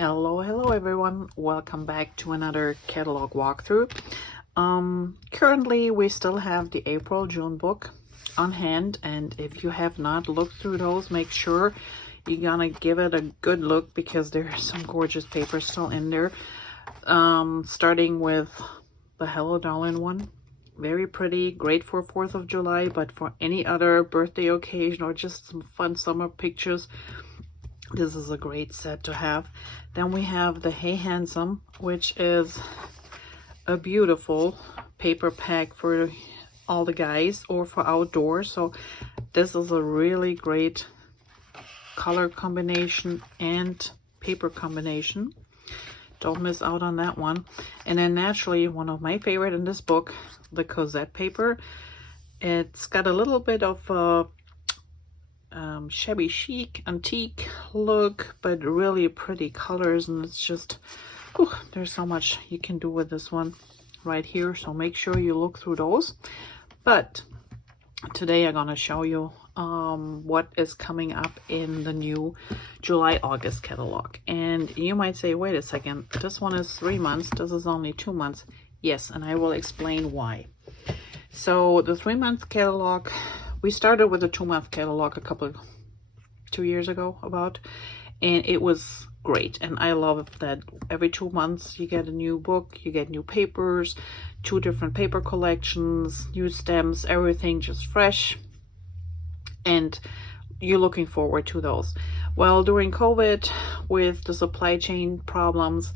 Hello everyone, welcome back to another catalog walkthrough. Currently we still have the April June book on hand, and if you have not looked through those, make sure you're gonna give it a good look because there's some gorgeous papers still in there. Starting with the Hello Darling one, very pretty, great for 4th of July, but for any other birthday occasion or just some fun summer pictures, this is a great set to have. Then we have the Hey Handsome, which is a beautiful paper pack for all the guys or for outdoors. So this is a really great color combination and paper combination. Don't miss out on that one. And then naturally, one of my favorite in this book, the Cosette paper. It's got a little bit of a shabby chic antique look, but really pretty colors, and it's just there's so much you can do with this one right here, so make sure you look through those. But today I'm gonna show you what is coming up in the new July-August catalog. And you might say, wait a second, this one is 3 months, this is only 2 months. Yes, and I will explain why. So the 3-month catalog, we started with a 2-month catalog 2 years ago about, and it was great. And I love that every 2 months you get a new book, you get new papers, 2 different paper collections, new stems, everything just fresh. And you're looking forward to those. Well, during COVID, with the supply chain problems,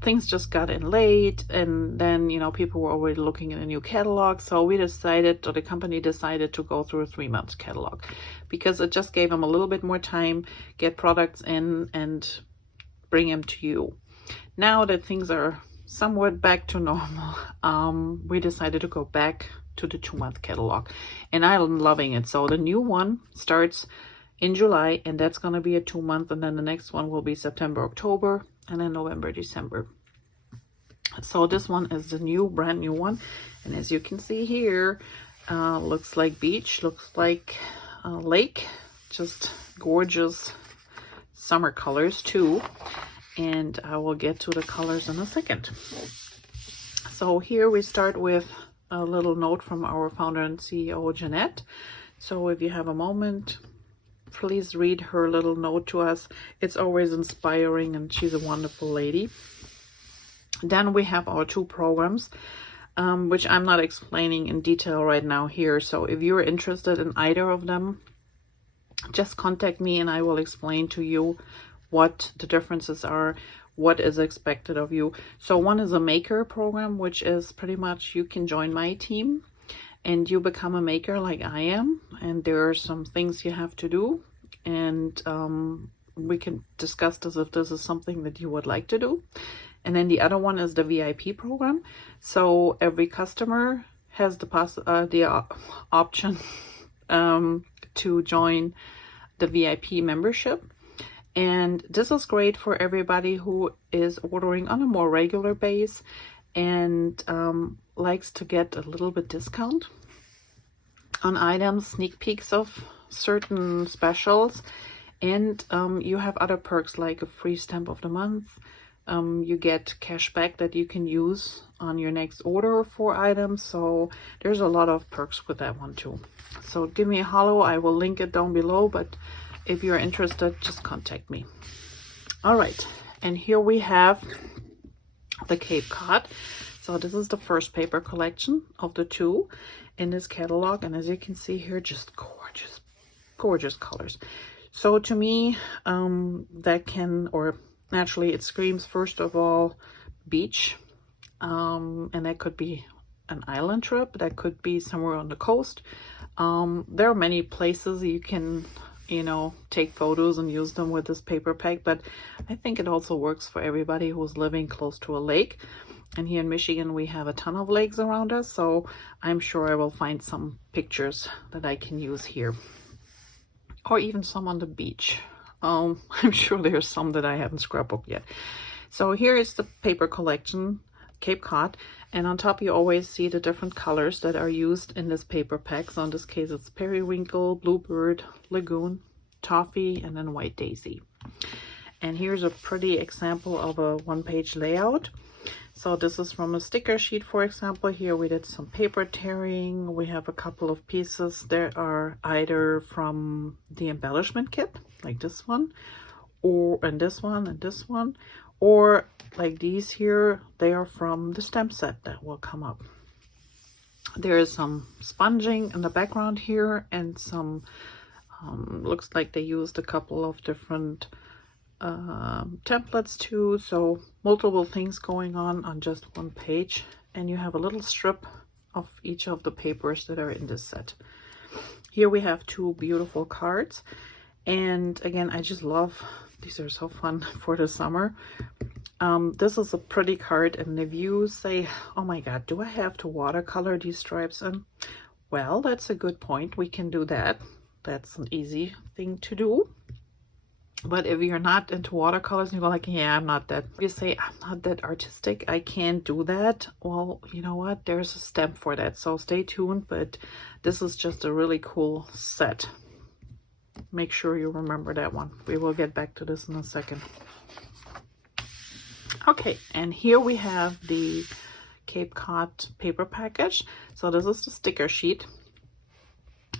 things just got in late, and then people were already looking at a new catalog, so we decided, or the company decided, to go through a 3-month catalog because it just gave them a little bit more time, get products in and bring them to you. Now that things are somewhat back to normal, we decided to go back to the 2-month catalog, and I'm loving it. So the new one starts in July, and that's going to be a 2-month, and then the next one will be September, October, and then November, December. So this one is the brand new one, and as you can see here, looks like beach, looks like lake, just gorgeous summer colors too. And I will get to the colors in a second. So here we start with a little note from our founder and CEO, Jeanette. So if you have a moment, please read her little note to us. It's always inspiring, and she's a wonderful lady. Then we have our 2 programs, which I'm not explaining in detail right now here. So if you're interested in either of them, just contact me and I will explain to you what the differences are, what is expected of you. So one is a maker program, which is pretty much you can join my team and you become a maker like I am, and there are some things you have to do, and we can discuss this if this is something that you would like to do. And then the other one is the VIP program. So every customer has the option to join the VIP membership. And this is great for everybody who is ordering on a more regular base and likes to get a little bit discount on items, sneak peeks of certain specials, and you have other perks like a free stamp of the month. You get cash back that you can use on your next order for items. So there's a lot of perks with that one too. So give me a holler, I will link it down below, but if you're interested, just contact me. All right, and here we have the Cape Cod. So this is the first paper collection of the 2 in this catalog, and as you can see here, just gorgeous colors. So to me, naturally it screams, first of all, beach, and that could be an island trip, that could be somewhere on the coast. There are many places you can take photos and use them with this paper pack, but I think it also works for everybody who's living close to a lake. And here in Michigan, we have a ton of lakes around us, so I'm sure I will find some pictures that I can use here, or even some on the beach. I'm sure there's some that I haven't scrapbooked yet. So here is the paper collection, Cape Cod, and on top you always see the different colors that are used in this paper pack. So in this case it's periwinkle, bluebird, lagoon, toffee, and then white daisy. And here's a pretty example of a one-page layout. So this is from a sticker sheet, for example. Here we did some paper tearing. We have a couple of pieces that are either from the embellishment kit, like this one, and this one, and this one, or like these here, they are from the stamp set that will come up. There is some sponging in the background here, and some looks like they used a couple of different templates too, so multiple things going on just one page. And you have a little strip of each of the papers that are in this set. Here we have two beautiful cards, and again, I just love these. Are so fun for the summer. This is a pretty card, and if you say, oh my god, do I have to watercolor these stripes in? Well, that's a good point. We can do that. That's an easy thing to do. But if you're not into watercolors and you go like, yeah, I'm not that, you say, I'm not that artistic, I can't do that. Well, you know what? There's a stamp for that. So stay tuned, but this is just a really cool set. Make sure you remember that one. We will get back to this in a second. Okay, and here we have the Cape Cod paper package. So this is the sticker sheet.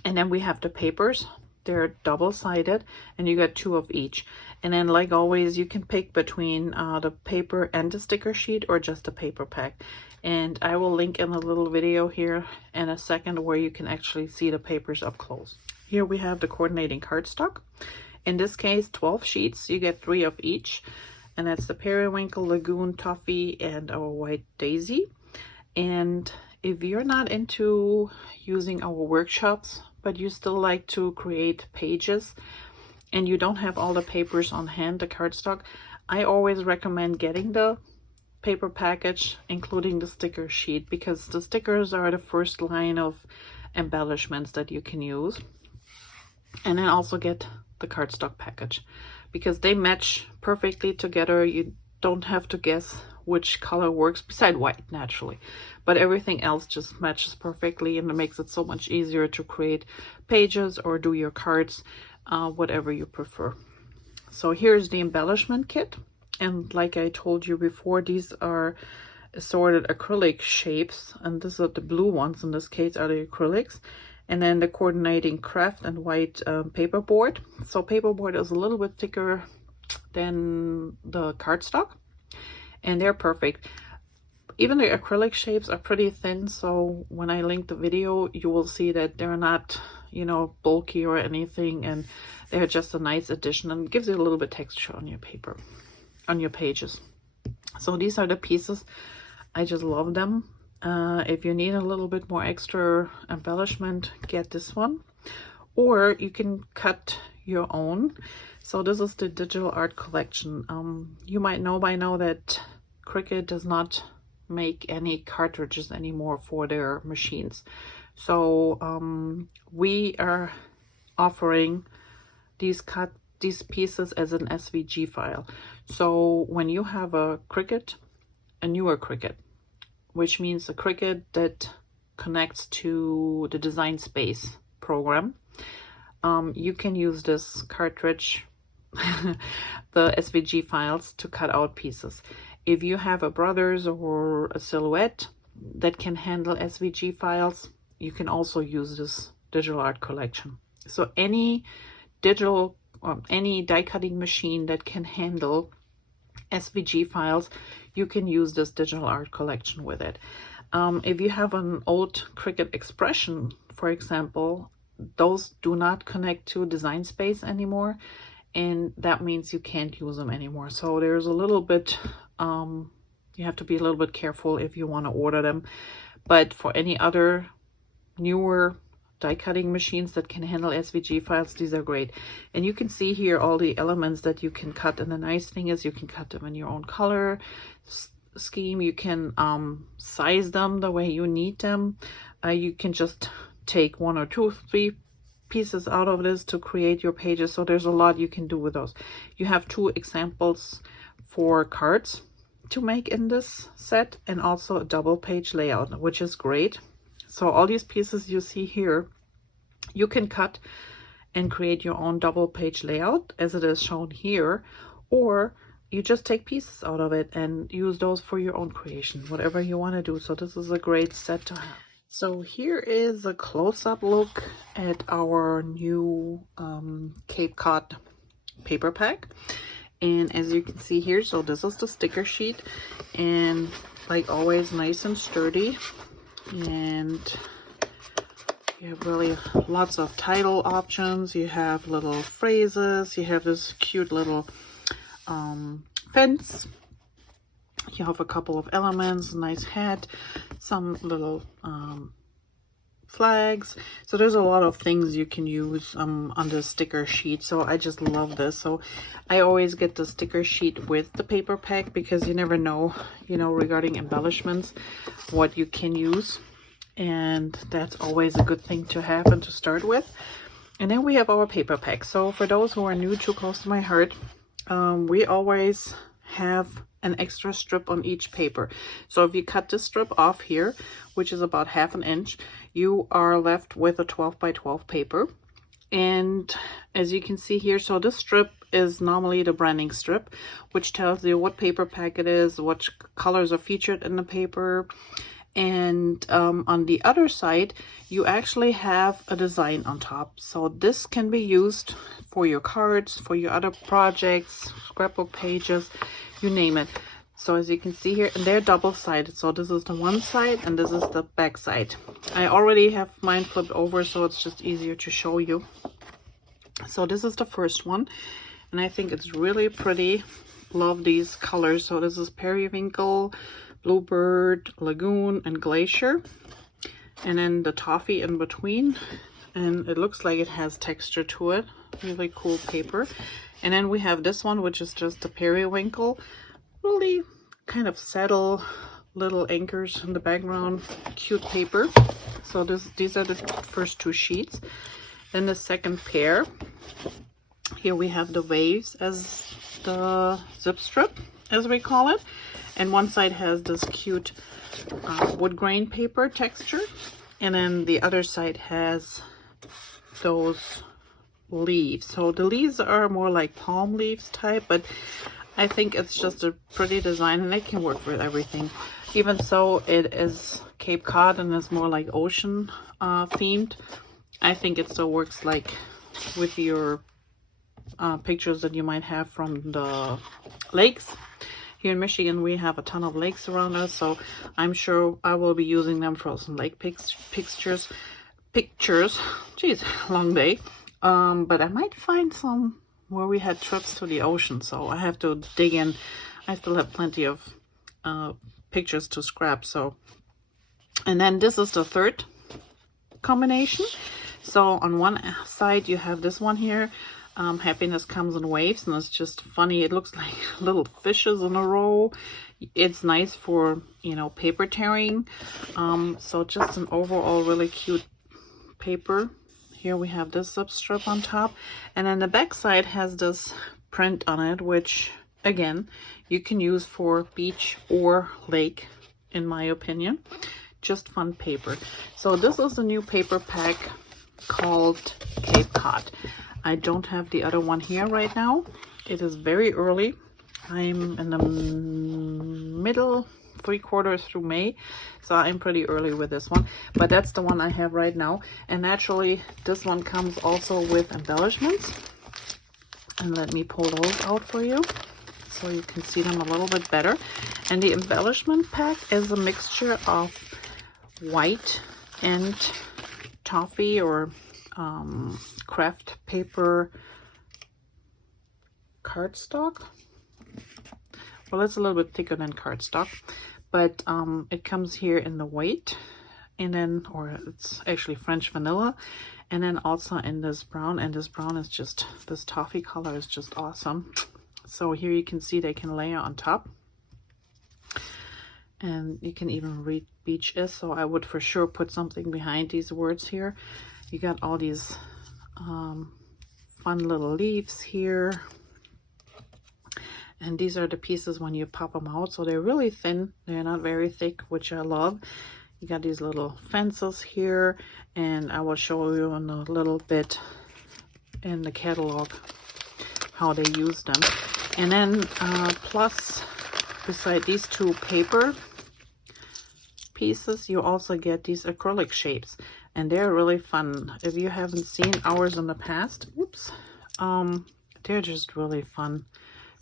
And then we have the papers. They're double-sided, and you get two of each. And then, like always, you can pick between the paper and the sticker sheet, or just a paper pack. And I will link in a little video here in a second where you can actually see the papers up close. Here we have the coordinating cardstock. In this case, 12 sheets. You get 3 of each. And that's the Periwinkle, Lagoon, Toffee, and our White Daisy. And if you're not into using our workshops, but you still like to create pages and you don't have all the papers on hand, the cardstock, I always recommend getting the paper package, including the sticker sheet, because the stickers are the first line of embellishments that you can use. And then also get the cardstock package, because they match perfectly together. You don't have to guess which color works, beside white naturally, but everything else just matches perfectly, and it makes it so much easier to create pages or do your cards, whatever you prefer. So here's the embellishment kit, and like I told you before, these are assorted acrylic shapes, and these are the blue ones in this case are the acrylics, and then the coordinating craft and white paperboard. So paperboard is a little bit thicker than the cardstock, and they're perfect. Even the acrylic shapes are pretty thin, so when I link the video, you will see that they're not, you know, bulky or anything, and they're just a nice addition and gives you a little bit texture on your paper, on your pages. So these are the pieces. I just love them. If you need a little bit more extra embellishment, get this one, or you can cut your own. So this is the digital art collection. You might know by now that Cricut does not make any cartridges anymore for their machines. So we are offering these pieces as an SVG file. So when you have a Cricut, a newer Cricut, which means a Cricut that connects to the Design Space program, you can use this cartridge, the SVG files, to cut out pieces. If you have a Brothers or a Silhouette that can handle SVG files, you can also use this digital art collection. So any digital or any die cutting machine that can handle SVG files, you can use this digital art collection with it. If you have an old Cricut Expression, for example, those do not connect to Design Space anymore, and that means you can't use them anymore. So there's a little bit, you have to be a little bit careful if you want to order them. But for any other newer die cutting machines that can handle SVG files, these are great. And you can see here all the elements that you can cut, and the nice thing is you can cut them in your own color scheme. You can size them the way you need them. You can just take 1 or 2, 3 pieces out of this to create your pages. So there's a lot you can do with those. You have 2 examples for cards to make in this set, and also a double page layout, which is great. So all these pieces you see here, you can cut and create your own double page layout as it is shown here, or you just take pieces out of it and use those for your own creation, whatever you want to do. So this is a great set to have. So here is a close-up look at our new Cape Cod paper pack. And as you can see here, so this is the sticker sheet, and like always, nice and sturdy. And you have really lots of title options. You have little phrases. You have this cute little fence. You have a couple of elements, a nice hat, some little flags. So there's a lot of things you can use on the sticker sheet. So I just love this. So I always get the sticker sheet with the paper pack, because you never know, you know, regarding embellishments, what you can use. And that's always a good thing to have and to start with. And then we have our paper pack. So for those who are new to Close to My Heart, we always have an extra strip on each paper. So if you cut this strip off here, which is about 1/2 inch, you are left with a 12 by 12 paper. And as you can see here, so this strip is normally the branding strip, which tells you what paper pack it is, what colors are featured in the paper. And on the other side, you actually have a design on top. So this can be used for your cards, for your other projects, scrapbook pages, you name it. So as you can see here, and they're double-sided. So this is the one side and this is the back side. I already have mine flipped over, so it's just easier to show you. So this is the first one, and I think it's really pretty. Love these colors. So this is periwinkle, bluebird, lagoon, and glacier, and then the toffee in between. And it looks like it has texture to it. Really cool paper. And then we have this one, which is just the periwinkle. Really kind of subtle little anchors in the background. Cute paper. So these are the first two sheets. Then the second pair. Here we have the waves as the zip strip, as we call it. And one side has this cute wood grain paper texture. And then the other side has those leaves. So the leaves are more like palm leaves type, but I think it's just a pretty design and it can work with everything. Even so, it is Cape Cod and it's more like ocean themed. I think it still works like with your pictures that you might have from the lakes. Here in Michigan, we have a ton of lakes around us, so I'm sure I will be using them for some lake pictures. Jeez, long day. But I might find some where we had trips to the ocean, so I have to dig in. I still have plenty of pictures to scrap. So, and then this is the third combination. So on one side you have this one here. Happiness comes in waves, and it's just funny. It looks like little fishes in a row. It's nice for, you know, paper tearing. So just an overall really cute paper. Here we have this zip strip on top, and then the back side has this print on it, which again you can use for beach or lake, in my opinion. Just fun paper. So this is a new paper pack called Cape Cod. I don't have the other one here right now. It is very early. I'm in the middle, 3/4 through May, so I'm pretty early with this one. But that's the one I have right now. And naturally, this one comes also with embellishments. And let me pull those out for you so you can see them a little bit better. And the embellishment pack is a mixture of white and toffee or craft paper cardstock. Well, it's a little bit thicker than cardstock, but it comes here in the white, and then, or it's actually French vanilla, and then also in this brown. And this brown is just, this toffee color is just awesome. So here you can see they can layer on top, and you can even read beach is. So I would for sure put something behind these words here. You got all these fun little leaves here. And these are the pieces when you pop them out. So they're really thin. They're not very thick, which I love. You got these little fences here. And I will show you in a little bit in the catalog how they use them. And then plus, beside these two paper pieces, you also get these acrylic shapes, and they're really fun. If you haven't seen ours in the past, oops, they're just really fun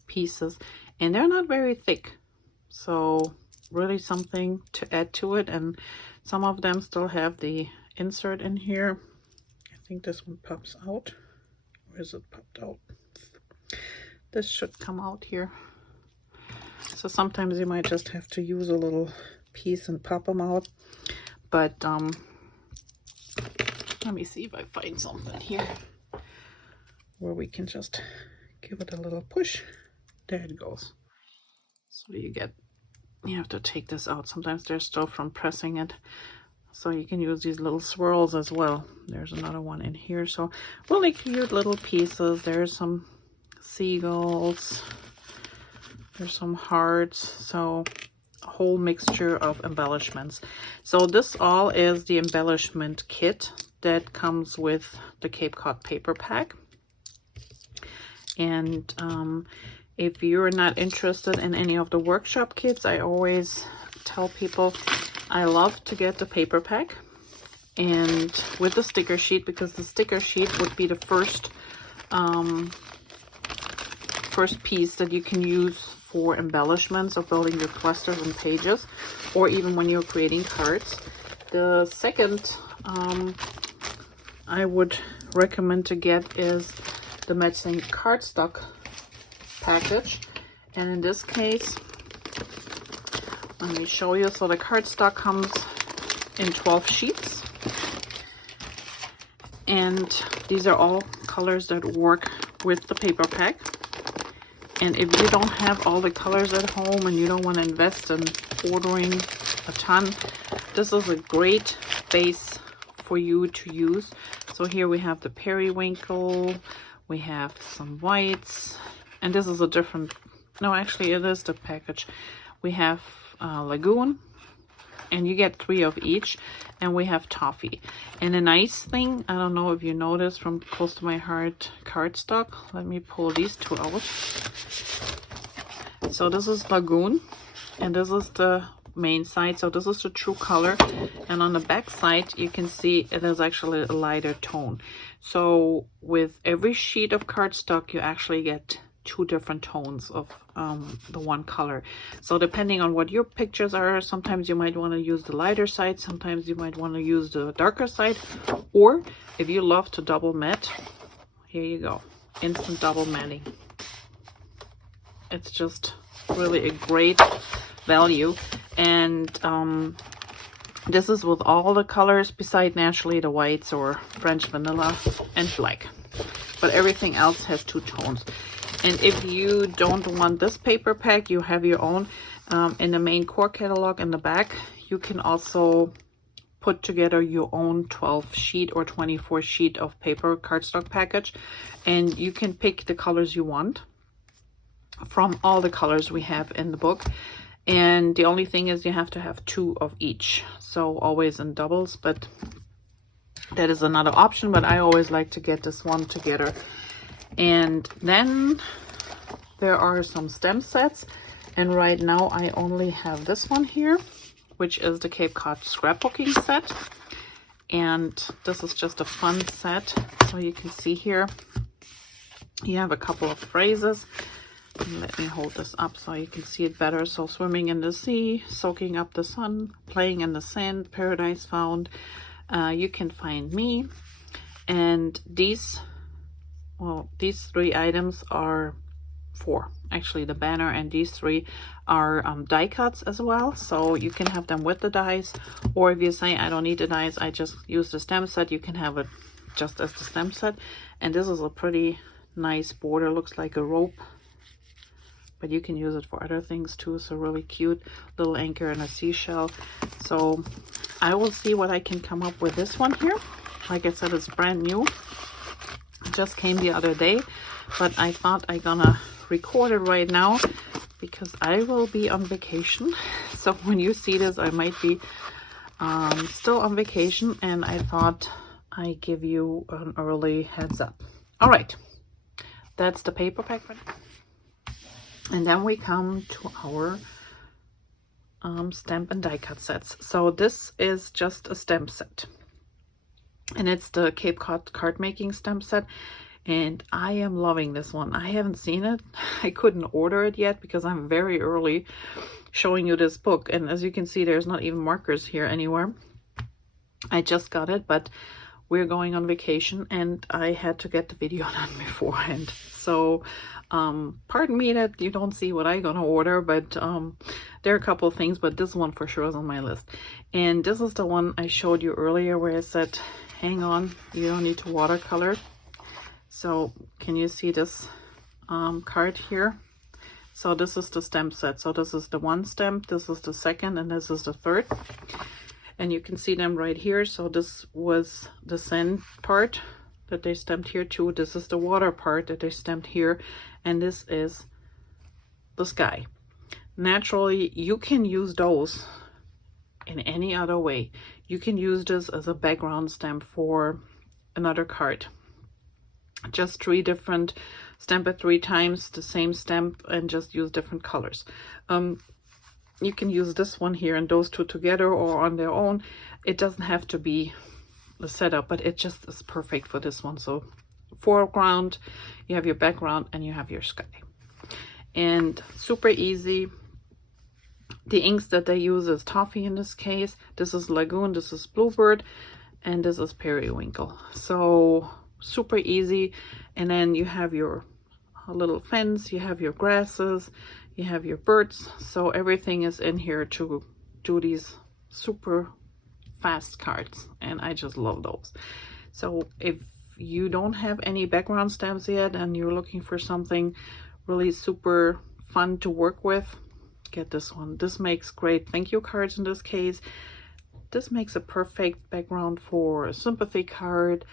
pieces, and they're not very thick, so really something to add to it. And some of them still have the insert in here. I think this one pops out. Where is it popped out? This should come out here. So sometimes you might just have to use a little piece and pop them out. But let me see if I find something here where we can just give it a little push. There it goes. So you have to take this out. Sometimes they're still from pressing it. So you can use these little swirls as well. There's another one in here. So really cute little pieces. There's some seagulls. There's some hearts. So a whole mixture of embellishments. So this all is the embellishment kit that comes with the Cape Cod paper pack. And if you're not interested in any of the workshop kits, I always tell people I love to get the paper pack and with the sticker sheet, because the sticker sheet would be the first piece that you can use for embellishments of building your clusters and pages, or even when you're creating cards. The second I would recommend to get is the matching cardstock package, and in this case, let me show you. So the cardstock comes in 12 sheets, and these are all colors that work with the paper pack. And if you don't have all the colors at home and you don't want to invest in ordering a ton, this is a great base for you to use. So here we have the periwinkle, we have some whites, and this is a different, no, actually it is the package. We have Lagoon, and you get 3 of each, and we have Toffee. And a nice thing, I don't know if you noticed from Close to My Heart cardstock, let me pull these two out. So this is Lagoon, and this is the main side. So this is the true color, and on the back side you can see it is actually a lighter tone. So with every sheet of cardstock you actually get 2 different tones of the one color. So depending on what your pictures are, sometimes you might want to use the lighter side, sometimes you might want to use the darker side, or if you love to double matte, here you go, instant double matting. It's just really a great value. And this is with all the colors beside naturally the whites or French vanilla and black, but everything else has 2 tones. And if you don't want this paper pack, you have your own. In the main core catalog in the back, you can also put together your own 12 sheet or 24 sheet of paper cardstock package, and you can pick the colors you want from all the colors we have in the book. And the only thing is you have to have 2 of each, so always in doubles, but that is another option. But I always like to get this one together. And then there are some stem sets, and right now I only have this one here, which is the Cape Cod scrapbooking set. And this is just a fun set. So you can see here you have a couple of phrases. Let me hold this up so you can see it better. So swimming in the sea, soaking up the sun, playing in the sand, paradise found, you can find me. And these 3 items are 4, actually the banner and these 3 are die cuts as well. So you can have them with the dies, or if you say I don't need the dies, I just use the stem set, you can have it just as the stem set. And this is a pretty nice border, looks like a rope, but you can use it for other things too. So really cute little anchor and a seashell. So I will see what I can come up with this one here. Like I said, it's brand new, just came the other day, but I thought I'm gonna record it right now because I will be on vacation. So when you see this, I might be still on vacation, and I thought I give you an early heads up. All right, that's the paper pack. And then we come to our stamp and die cut sets. So this is just a stamp set, and it's the Cape Cod card making stamp set, and I am loving this one. I haven't seen it. I couldn't order it yet because I'm very early showing you this book, and as you can see, there's not even markers here anywhere. I just got it, but we're going on vacation and I had to get the video done beforehand. So pardon me that you don't see what I'm gonna order, but there are a couple of things, but this one for sure is on my list. And this is the one I showed you earlier where I said, hang on, you don't need to watercolor. So can you see this card here? So this is the stamp set. So this is the one stamp, this is the second, and this is the third. And you can see them right here. So this was the sand part that they stamped here too. This is the water part that they stamped here. And this is the sky. Naturally, you can use those in any other way. You can use this as a background stamp for another card. Just stamp it 3 times, the same stamp, and just use different colors. You can use this one here and those two together or on their own. It doesn't have to be the setup, but it just is perfect for this one. So foreground, you have your background, and you have your sky. And super easy. The inks that they use is toffee in this case. This is Lagoon, this is Bluebird, and this is Periwinkle. So super easy. And then you have your little fence, you have your grasses, you have your birds. So everything is in here to do these super fast cards, and I just love those. So if you don't have any background stamps yet and you're looking for something really super fun to work with, get this one. This makes great thank you cards in this case. This makes a perfect background for a sympathy card,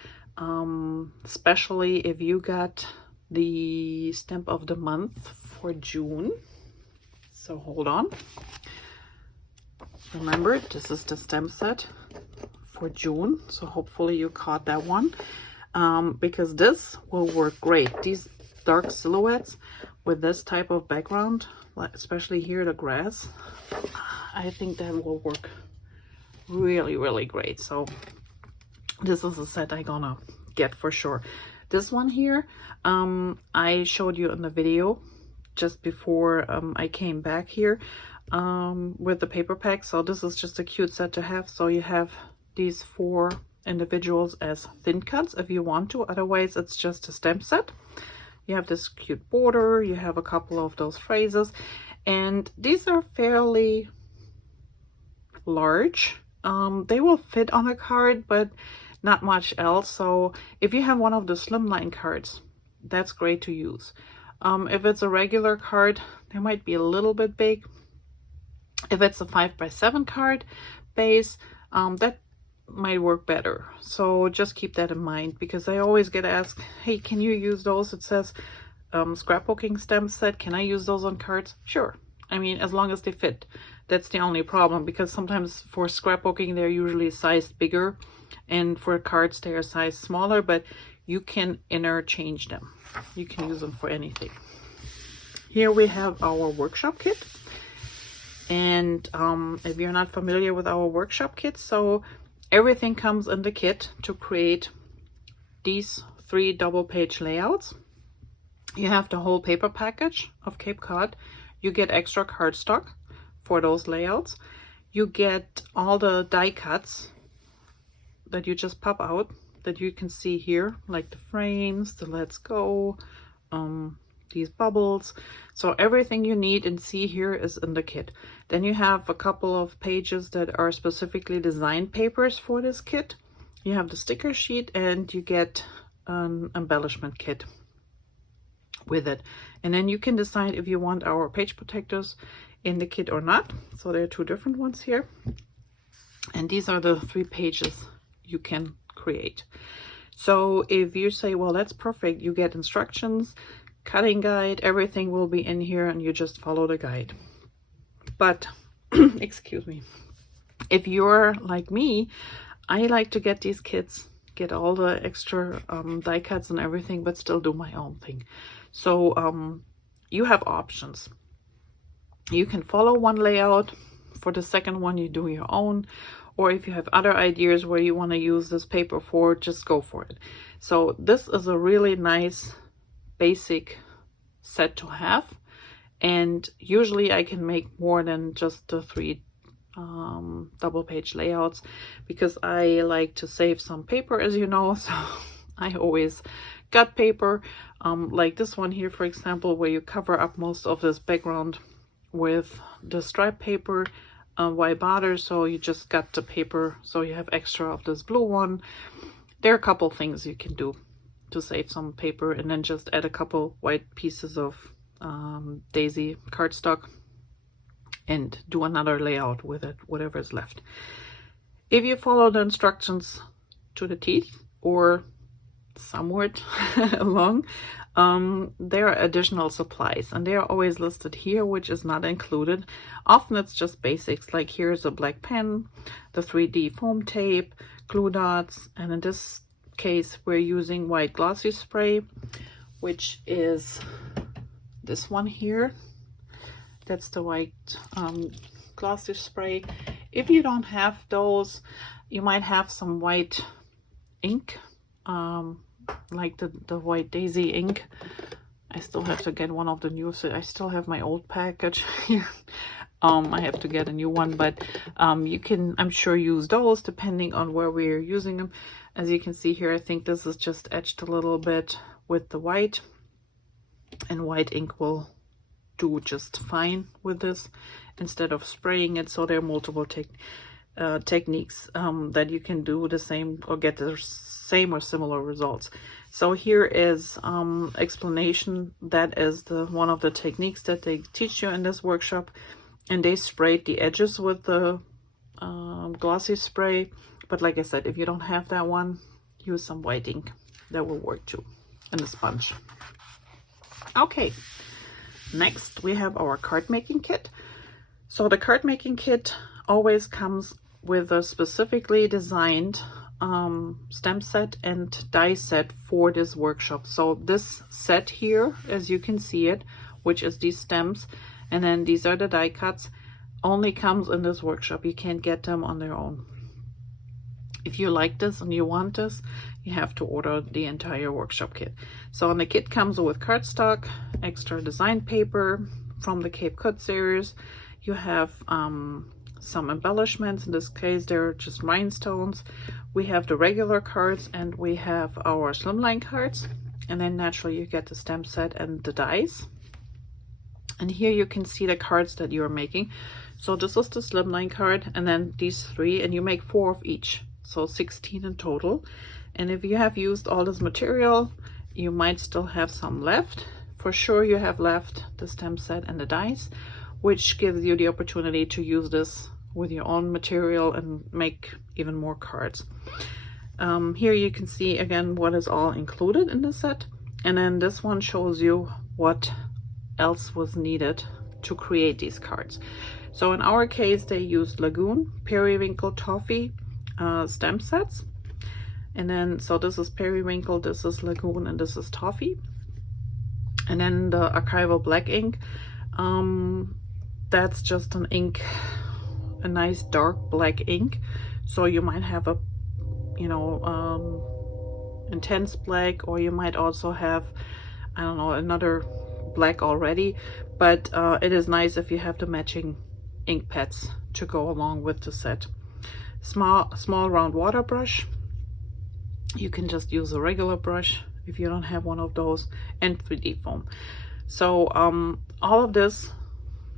especially if you got the stamp of the month for June. So hold on. Remember, this is the stamp set for June. So hopefully you caught that one, because this will work great. These dark silhouettes with this type of background, like especially here the grass, I think that will work really, really great. So this is a set I'm gonna get for sure. This one here, I showed you in the video just before I came back here with the paper pack. So this is just a cute set to have. So you have these 4 individuals as thin cuts if you want to. Otherwise, it's just a stamp set. You have this cute border. You have a couple of those phrases. And these are fairly large. They will fit on a card, but not much else. So if you have one of the slimline cards, that's great to use. If it's a regular card, they might be a little bit big. If it's a 5x7 card base, that might work better. So just keep that in mind, because I always get asked, hey, can you use those? It says scrapbooking stamp set. Can I use those on cards? Sure. I mean, as long as they fit. That's the only problem, because sometimes for scrapbooking, they're usually sized bigger, and for cards, they are sized smaller, but you can interchange them. You can use them for anything. Here we have our workshop kit. And if you're not familiar with our workshop kit, so everything comes in the kit to create these 3 double page layouts. You have the whole paper package of Cape Cod. You get extra cardstock for those layouts. You get all the die cuts that you just pop out that you can see here, like the frames, the let's go, these bubbles. So everything you need and see here is in the kit. Then you have a couple of pages that are specifically designed papers for this kit. You have the sticker sheet, and you get an embellishment kit with it. And then you can decide if you want our page protectors in the kit or not. So there are 2 different ones here. And these are the 3 pages you can create. So if you say, well, that's perfect, you get instructions, cutting guide, everything will be in here, and you just follow the guide. But excuse me, if you're like me, I like to get these kits, get all the extra die cuts and everything, but still do my own thing. So you have options. You can follow one layout. For the second one, you do your own. Or if you have other ideas where you want to use this paper for, just go for it. So this is a really nice basic set to have. And usually I can make more than just the 3 double page layouts, because I like to save some paper, as you know. So I always got paper like this one here, for example, where you cover up most of this background with the stripe paper. Why bother? So you just got the paper, so you have extra of this blue one. There are a couple things you can do to save some paper, and then just add a couple white pieces of daisy cardstock and do another layout with it, whatever is left. If you follow the instructions to the teeth, or somewhat along, there are additional supplies, and they are always listed here, which is not included. Often it's just basics, like here's a black pen, the 3D foam tape, glue dots, and in this case we're using white glossy spray, which is this one here. That's the white glossy spray. If you don't have those, you might have some white ink, like the white daisy ink. I still have to get one of the new, so I still have my old package here. I have to get a new one, but you can, I'm sure, use those depending on where we're using them. As you can see here, I think this is just etched a little bit with the white, and white ink will do just fine with this instead of spraying it. So there are multiple techniques that you can do the same or get the same or similar results. So here is explanation. That is one of the techniques that they teach you in this workshop, and they sprayed the edges with the glossy spray. But like I said, if you don't have that one, use some white ink. That will work too, and a sponge. Okay, next we have our card making kit. So the card making kit always comes with a specifically designed stamp set and die set for this workshop. So this set here, as you can see it, which is these stamps, and then these are the die cuts, only comes in this workshop. You can't get them on their own. If you like this and you want this, you have to order the entire workshop kit. So the kit comes with cardstock, extra design paper from the Cape Cod series. You have some embellishments. In this case, they're just rhinestones. We have the regular cards, and we have our slimline cards. And then naturally you get the stamp set and the dies. And here you can see the cards that you're making. So this is the slimline card, and then these 3, and you make 4 of each. So 16 in total. And if you have used all this material, you might still have some left. For sure you have left the stamp set and the dies, which gives you the opportunity to use this with your own material and make even more cards. Here you can see again what is all included in the set, and then this one shows you what else was needed to create these cards. So in our case, they used Lagoon, Periwinkle, Toffee stamp sets. And then, so this is Periwinkle, this is Lagoon, and this is Toffee. And then the archival black ink, that's just an ink, a nice dark black ink. So you might have a, you know, intense black, or you might also have, I don't know, another black already. But it is nice if you have the matching ink pads to go along with the set. Small round water brush. You can just use a regular brush if you don't have one of those, and 3D foam. So all of this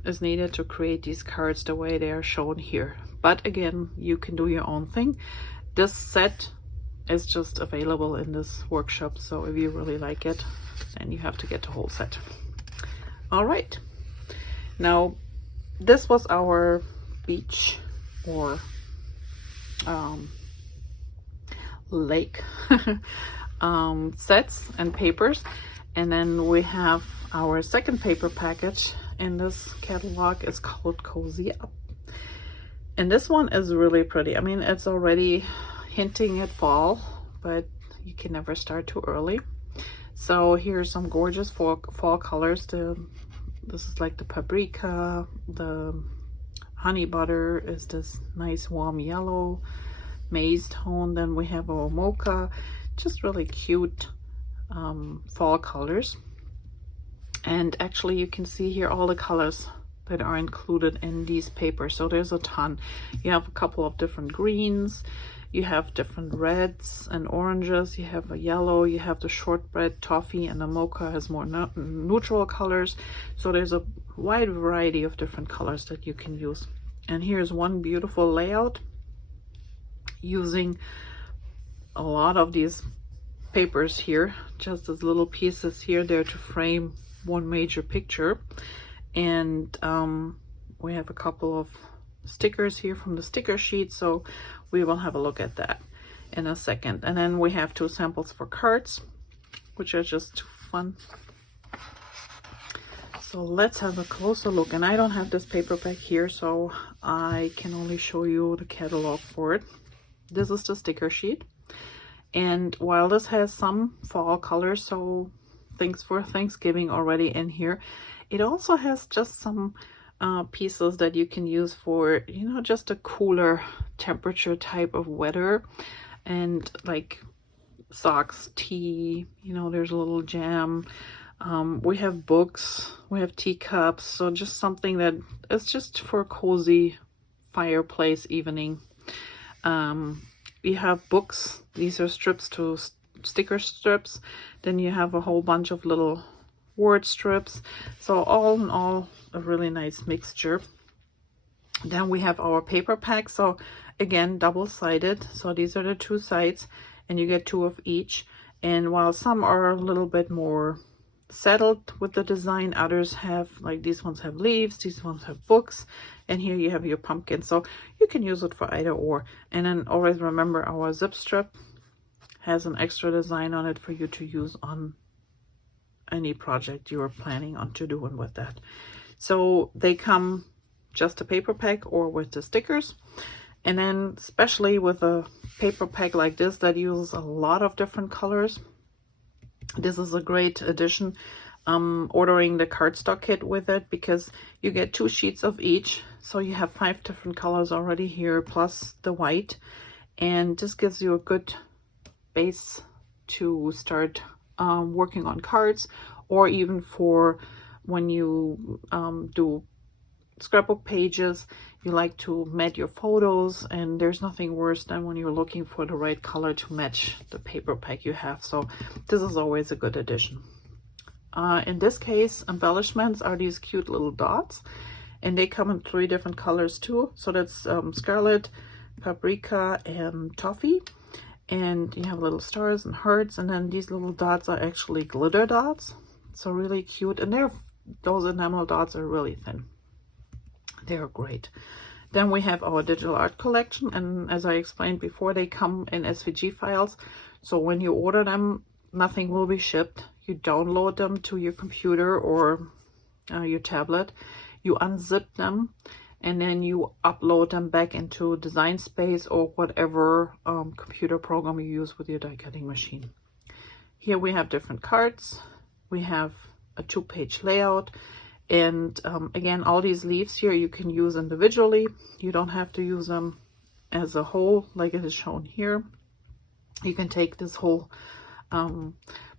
is needed to create these cards the way they are shown here. But again, you can do your own thing. This set is just available in this workshop, so if you really like it, then you have to get the whole set. All right, now this was our beach or lake sets and papers, and then we have our second paper package in this catalog. Is called Cozy Up, and this one is really pretty. I mean, it's already hinting at fall, but you can never start too early. So here's some gorgeous fall colors. This is like the paprika, the honey butter is this nice warm yellow, maize tone. Then we have our mocha, just really cute fall colors. And actually you can see here all the colors that are included in these papers. So there's a ton. You have a couple of different greens, you have different reds and oranges, you have a yellow, you have the shortbread toffee, and the mocha has more neutral colors. So there's a wide variety of different colors that you can use. And here's one beautiful layout using a lot of these papers here, just as little pieces here there to frame one major picture. And we have a couple of stickers here from the sticker sheet, so we will have a look at that in a second. And then we have 2 samples for cards, which are just fun. So let's have a closer look. And I don't have this paper back here, so I can only show you the catalog for it. This is the sticker sheet. And while this has some fall colors, so things for Thanksgiving already in here, it also has just some pieces that you can use for, you know, just a cooler temperature type of weather. And like socks, tea, you know, there's a little jam. We have books, we have teacups, so just something that is just for a cozy fireplace evening. You have books, these are strips to sticker strips. Then you have a whole bunch of little word strips. So all in all, a really nice mixture. Then we have our paper pack. So again, double-sided. So these are the 2 sides, and you get 2 of each. And while some are a little bit more settled with the design, others have, like these ones have leaves, these ones have books, and here you have your pumpkin. So you can use it for either or. And then always remember, our zip strip has an extra design on it for you to use on any project you are planning on to doing with that. So they come just a paper pack or with the stickers. And then especially with a paper pack like this that uses a lot of different colors, this is a great addition. Ordering the cardstock kit with it, because you get 2 sheets of each. So you have 5 different colors already here, plus the white. And this gives you a good base to start working on cards, or even for when you do scrapbook pages, you like to mat your photos, and there's nothing worse than when you're looking for the right color to match the paper pack you have. So this is always a good addition. In this case, embellishments are these cute little dots, and they come in 3 different colors too. So that's scarlet, paprika, and toffee. And you have little stars and hearts, and then these little dots are actually glitter dots. So really cute, and those enamel dots are really thin. They're great. Then we have our digital art collection, and as I explained before, they come in SVG files. So when you order them, nothing will be shipped. You download them to your computer or your tablet. You unzip them, and then you upload them back into Design Space or whatever computer program you use with your die cutting machine. Here we have different cards. We have a 2-page layout. And again, all these leaves here you can use individually. You don't have to use them as a whole like it is shown here. You can take this whole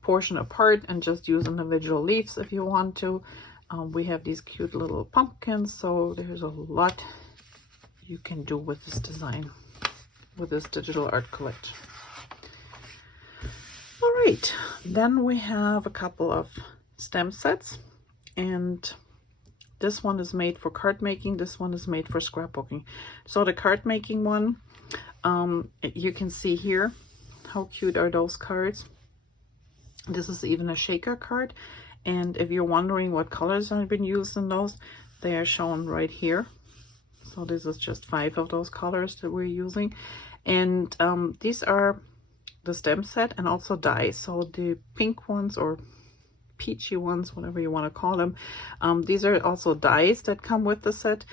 portion apart and just use individual leaves if you want to. We have these cute little pumpkins, so there's a lot you can do with this design, with this digital art collection. All right, then we have a couple of stamp sets, and this one is made for card making, this one is made for scrapbooking. So the card making one, you can see here how cute are those cards. This is even a shaker card, and if you're wondering what colors have been used in those, they are shown right here. So this is just 5 of those colors that we're using. And these are the stamp set and also dies. So the pink ones or peachy ones, whatever you want to call them, these are also dies that come with the set.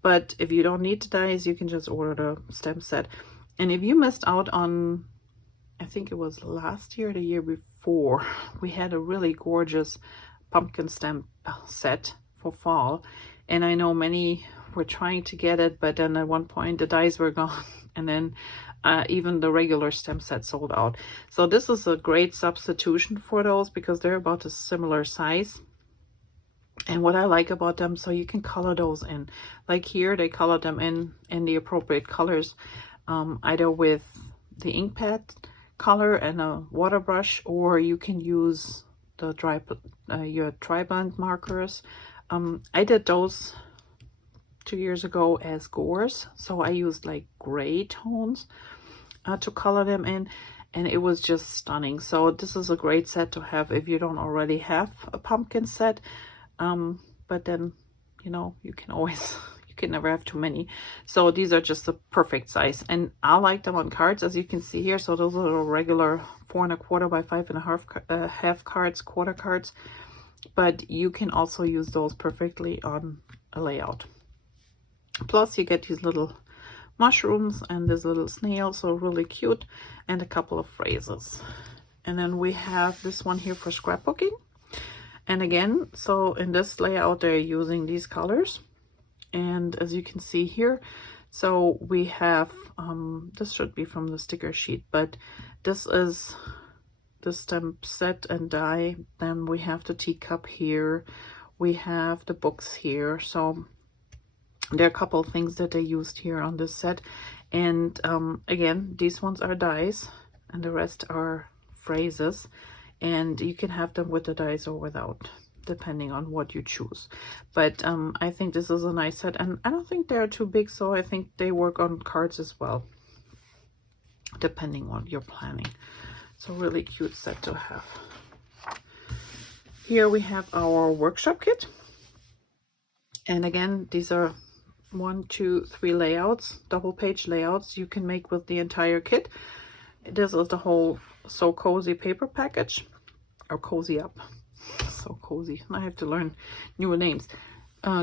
But if you don't need the dies, you can just order the stamp set. And if you missed out on, I think it was last year, the year before, before, we had a really gorgeous pumpkin stamp set for fall, and I know many were trying to get it, but then at one point the dies were gone, and then even the regular stamp set sold out. So this is a great substitution for those because they're about a similar size. And what I like about them, so you can color those in. Like here, they color them in the appropriate colors, either with the ink pad color and a water brush, or you can use the your dry blend markers. I did those 2 years ago as gores, so I used like gray tones to color them in, and it was just stunning. So this is a great set to have if you don't already have a pumpkin set. But then, you know, you can always, you can never have too many. So these are just the perfect size, and I like them on cards, as you can see here. So those are regular 4 1/4 by 5 1/2 half cards, quarter cards, but you can also use those perfectly on a layout. Plus you get these little mushrooms and this little snail, so really cute, and a couple of phrases. And then we have this one here for scrapbooking. And again, so in this layout, they're using these colors. And as you can see here, so we have, this should be from the sticker sheet, but this is the stamp set and die. Then we have the teacup here. We have the books here. So there are a couple of things that they used here on this set. And again, these ones are dies and the rest are phrases. And you can have them with the dies or without, depending on what you choose. But I think this is a nice set, and I don't think they're too big, so I think they work on cards as well, depending on what you're planning. So really cute set to have. Here we have our workshop kit. And again, these are 1, 2, 3 layouts, double page layouts you can make with the entire kit. This is the whole So Cozy paper package, or Cozy Up. So cozy. I have to learn newer names.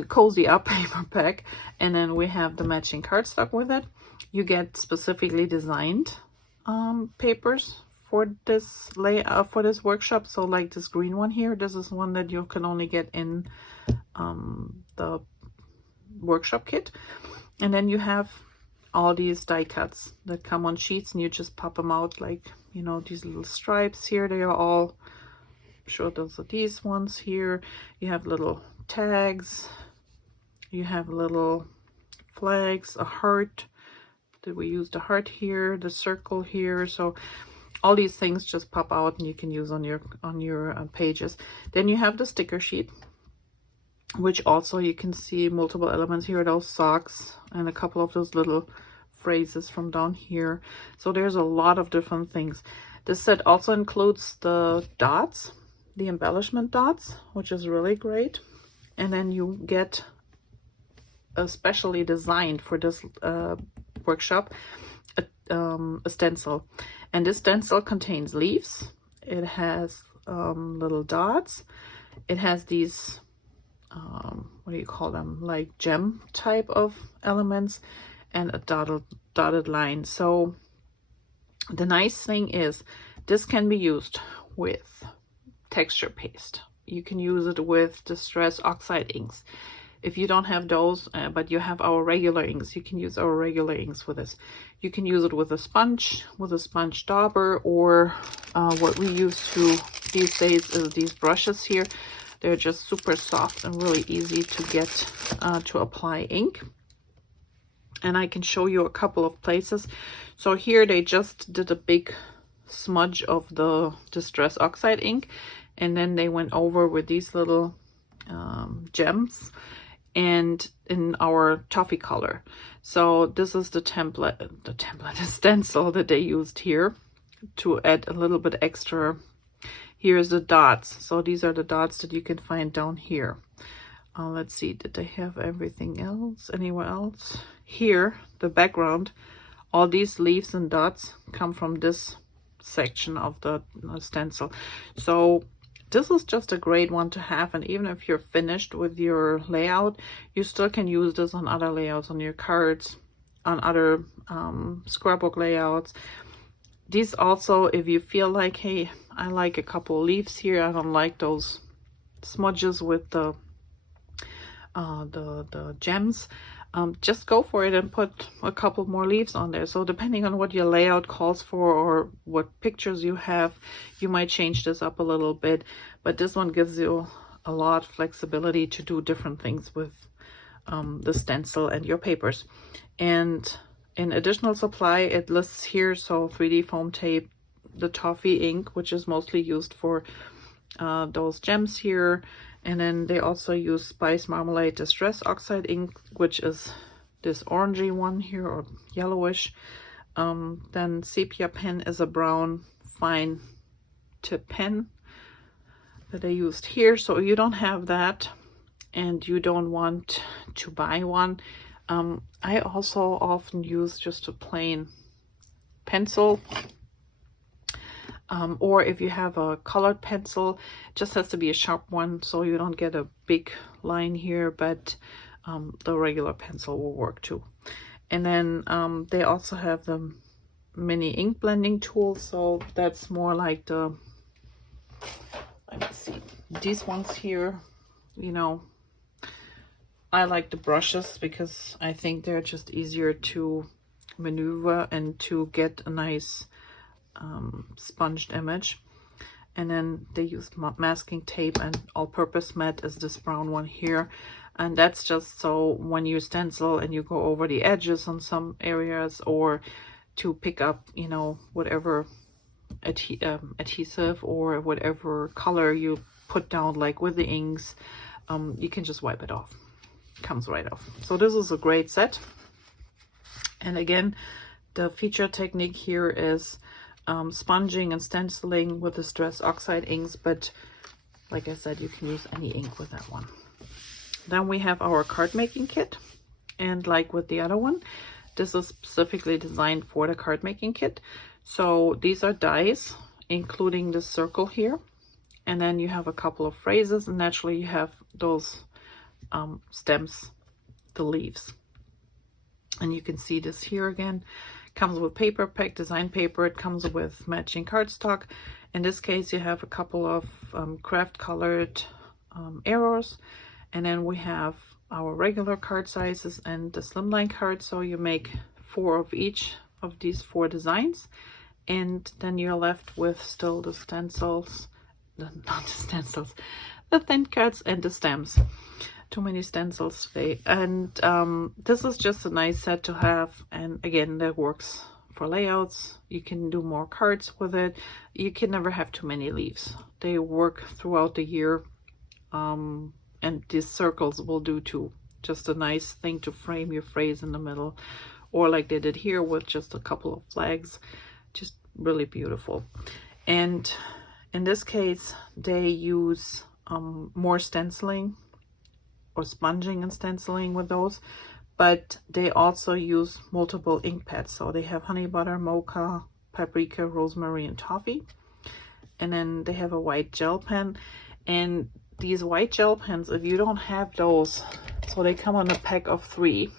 Cozy Up paper pack, and then we have the matching cardstock with it. You get specifically designed papers for this layout, for this workshop. So like this green one here, this is one that you can only get in the workshop kit. And then you have all these die cuts that come on sheets, and you just pop them out, like, you know, these little stripes here. They are all, I'm sure those are these ones here. You have little tags, you have little flags, a heart. Did we use the heart here, the circle here? So all these things just pop out and you can use on your pages. Then you have the sticker sheet, which also you can see multiple elements here, those socks and a couple of those little phrases from down here. So there's a lot of different things. This set also includes the dots, the embellishment dots, which is really great. And then you get especially designed for this workshop a stencil, and this stencil contains leaves. It has little dots. It has these what do you call them, like gem type of elements, and a dotted line. So the nice thing is this can be used with texture paste. You can use it with Distress Oxide inks. If you don't have those, but you have our regular inks, you can use our regular inks with this. You can use it with a sponge dauber, or what we use to these days is these brushes here. They're just super soft and really easy to get to apply ink. And I can show you a couple of places. So here they just did a big smudge of the Distress Oxide ink, and then they went over with these little gems and in our toffee color. So this is the stencil that they used here to add a little bit extra. Here's the dots. So these are the dots that you can find down here. Let's see, did they have everything else anywhere else? Here, the background, all these leaves and dots come from this section of the stencil. So this is just a great one to have, and even if you're finished with your layout, you still can use this on other layouts, on your cards, on other scrapbook layouts. these also, if you feel like, hey, I like a couple leaves here, I don't like those smudges with the gems, just go for it and put a couple more leaves on there. So depending on what your layout calls for or what pictures you have, you might change this up a little bit, but this one gives you a lot of flexibility to do different things with the stencil and your papers. And in additional supply, it lists here, so 3D foam tape, the toffee ink, which is mostly used for those gems here, and then they also use Spice Marmalade Distress Oxide ink, which is this orangey one here, or yellowish. Then sepia pen is a brown fine tip pen that I used here. So you don't have that and you don't want to buy one, I also often use just a plain pencil. Or if you have a colored pencil, it just has to be a sharp one so you don't get a big line here, but the regular pencil will work too. And then they also have the mini ink blending tool, so that's more like the, let me see, these ones here, you know, I like the brushes because I think they're just easier to maneuver and to get a nice sponged image. And then they use masking tape, and all-purpose matte is this brown one here, and that's just so when you stencil and you go over the edges on some areas, or to pick up, you know, whatever adhesive or whatever color you put down, like with the inks, you can just wipe it off. It comes right off. So this is a great set. And again, the feature technique here is sponging and stenciling with the Distress Oxide inks, but like I said, you can use any ink with that one. Then we have our card making kit, and like with the other one, this is specifically designed for the card making kit. So these are dies, including the circle here, and then you have a couple of phrases, and naturally you have those stems, the leaves, and you can see this here again. Comes with paper pack, design paper. It comes with matching cardstock. In this case, you have a couple of craft colored arrows, and then we have our regular card sizes and the slimline card. So you make 4 of each of these 4 designs, and then you're left with still the stencils, not the stencils, the thin cards and the stems. Too many stencils today. And this is just a nice set to have, and again, that works for layouts. You can do more cards with it. You can never have too many leaves. They work throughout the year, and these circles will do too. Just a nice thing to frame your phrase in the middle, or like they did here with just a couple of flags. Just really beautiful. And in this case, they use more stenciling or sponging and stenciling with those, but they also use multiple ink pads. So they have honey butter, mocha, paprika, rosemary, and toffee. And then they have a white gel pen. And these white gel pens, if you don't have those, so they come on a pack of 3,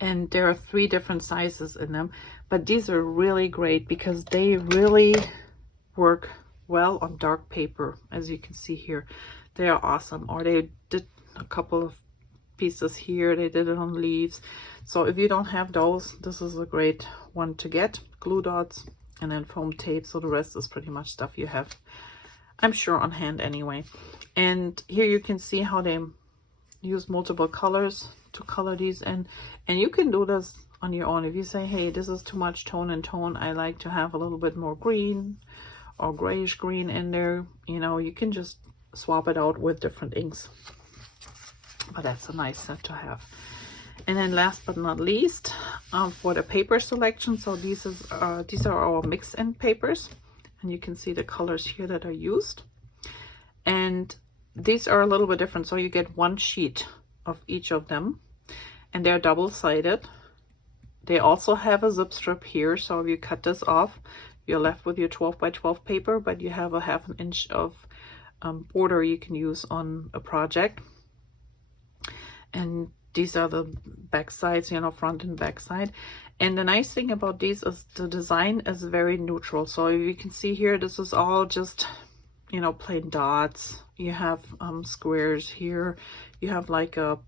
and there are 3 different sizes in them, but these are really great because they really work well on dark paper. As you can see here, they are awesome. Or they did a couple of pieces here, they did it on leaves. So if you don't have those, this is a great one to get. Glue dots and then foam tape. So the rest is pretty much stuff you have, I'm sure, on hand anyway. And here you can see how they use multiple colors to color these in, and you can do this on your own. If you say, hey, this is too much tone and tone, I like to have a little bit more green or grayish green in there, you know, you can just swap it out with different inks. But that's a nice set to have. And then last but not least, for the paper selection, so these are our mixed ink papers, and you can see the colors here that are used. And these are a little bit different, so you get 1 sheet of each of them, and they're double-sided. They also have a zip strip here, so if you cut this off, you're left with your 12 by 12 paper, but you have a 1/2 inch of border you can use on a project. And these are the back sides, you know, front and back side. And the nice thing about these is the design is very neutral. So you can see here, this is all just, you know, plain dots. You have squares here. You have like a,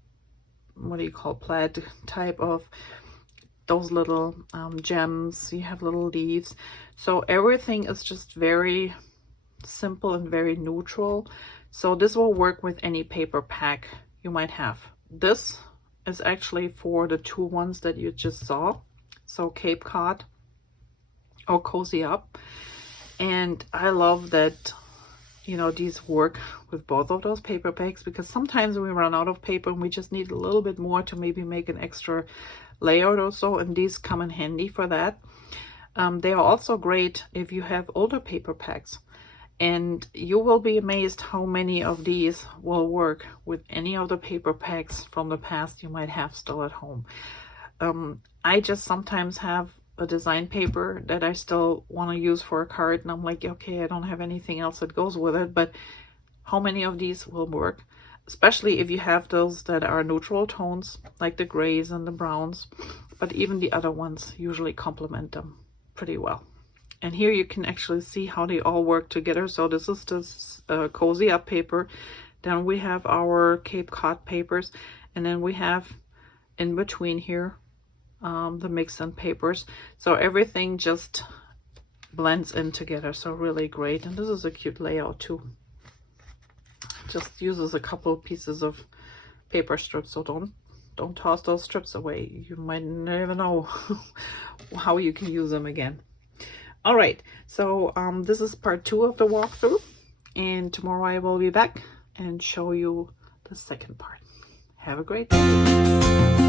what do you call, plaid type of those little gems. You have little leaves. So everything is just very simple and very neutral. So this will work with any paper pack you might have. This is actually for the two ones that you just saw. So Cape Cod or Cozy Up. And I love that, you know, these work with both of those paper packs, because sometimes we run out of paper and we just need a little bit more to maybe make an extra layout or so, and these come in handy for that. They are also great if you have older paper packs, and you will be amazed how many of these will work with any of the paper packs from the past you might have still at home. I just sometimes have a design paper that I still want to use for a card, and I'm like, okay, I don't have anything else that goes with it, but how many of these will work? Especially if you have those that are neutral tones, like the grays and the browns, but even the other ones usually complement them pretty well. And here you can actually see how they all work together. So this is this Cozy Up paper. Then we have our Cape Cod papers, and then we have in between here the mix and papers. So everything just blends in together, so really great. And this is a cute layout too. Just uses a couple pieces of paper strips, so don't toss those strips away. You might never know how you can use them again. All right, so this is part 2 of the walkthrough, and tomorrow I will be back and show you the second part. Have a great day.